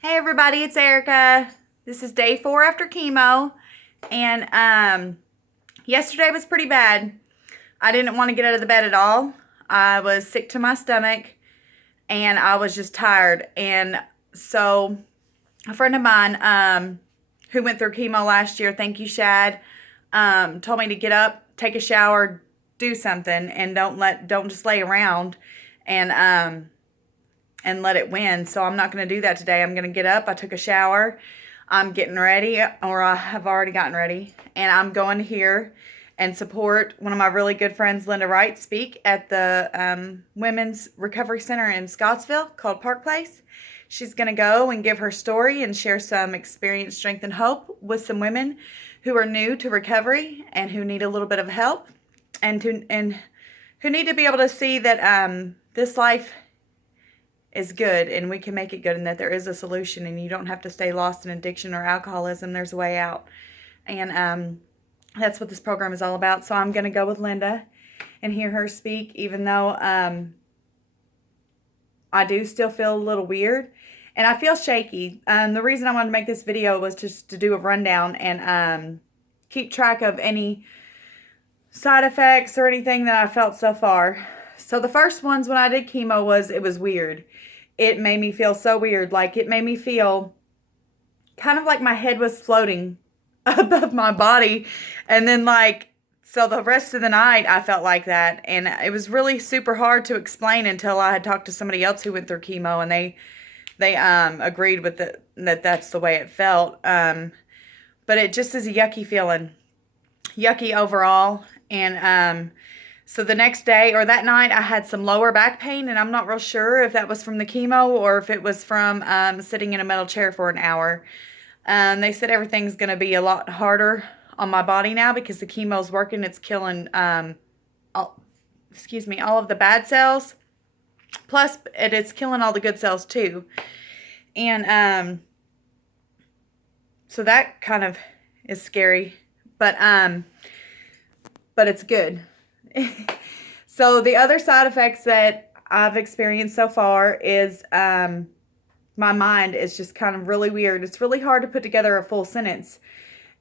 Hey everybody, it's Erica. This is day 4 after chemo, and yesterday was pretty bad. I didn't want to get out of the bed at all. I was sick to my stomach, and I was just tired. And so, a friend of mine who went through chemo last year, thank you, Shad, told me to get up, take a shower, do something, and don't just lay around and let it win. So I'm not going to do that today. I'm going to get up. I took a shower. I'm getting ready, or I have already gotten ready, and I'm going here and support one of my really good friends, Linda Wright, speak at the Women's Recovery Center in Scottsville called Park Place. She's going to go and give her story and share some experience, strength, and hope with some women who are new to recovery and who need a little bit of help and who need to be able to see that this life is good and we can make it good, and that there is a solution and you don't have to stay lost in addiction or alcoholism. There's a way out. And that's what this program is all about. So I'm going to go with Linda and hear her speak, even though I do still feel a little weird and I feel shaky. The reason I wanted to make this video was just to do a rundown and keep track of any side effects or anything that I felt so far. So the first ones when I did chemo it was weird. It made me feel so weird. Like, it made me feel kind of like my head was floating above my body. And then, so the rest of the night I felt like that. And it was really super hard to explain until I had talked to somebody else who went through chemo, and they agreed with it, that that's the way it felt. But it just is a yucky feeling. Yucky overall. And so the next day, or that night, I had some lower back pain, and I'm not real sure if that was from the chemo or if it was from sitting in a metal chair for an hour. They said everything's going to be a lot harder on my body now because the chemo's working. It's killing, all of the bad cells. Plus, it is killing all the good cells too. And so that kind of is scary, but it's good. So the other side effects that I've experienced so far is my mind is just kind of really weird. It's really hard to put together a full sentence.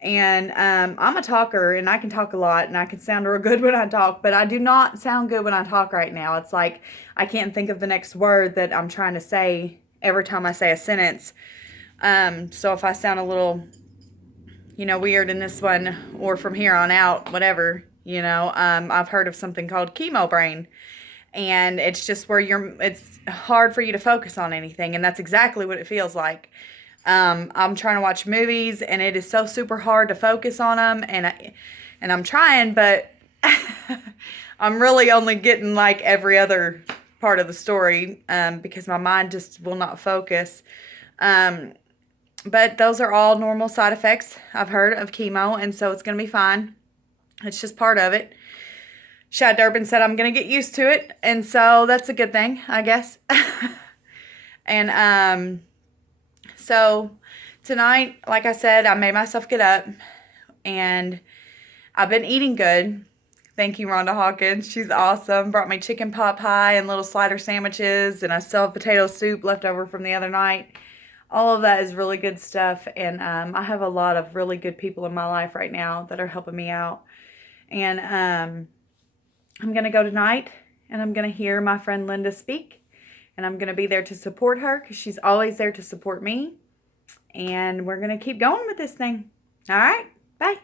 And I'm a talker, and I can talk a lot, and I can sound real good when I talk, but I do not sound good when I talk right now. It's like I can't think of the next word that I'm trying to say every time I say a sentence. So if I sound a little, weird in this one, or from here on out, whatever, I've heard of something called chemo brain, and it's just where it's hard for you to focus on anything, and that's exactly what it feels like. I'm trying to watch movies, and it is so super hard to focus on them, and I'm trying, but I'm really only getting like every other part of the story, because my mind just will not focus. But those are all normal side effects I've heard of chemo, and so it's going to be fine. It's just part of it. Shad Durbin said I'm going to get used to it, and so that's a good thing, I guess. And so tonight, like I said, I made myself get up, and I've been eating good. Thank you, Rhonda Hawkins. She's awesome. Brought me chicken pot pie and little slider sandwiches, and I still have potato soup left over from the other night. All of that is really good stuff, and I have a lot of really good people in my life right now that are helping me out. And I'm going to go tonight, and I'm going to hear my friend Linda speak, and I'm going to be there to support her because she's always there to support me, and we're going to keep going with this thing. All right, bye.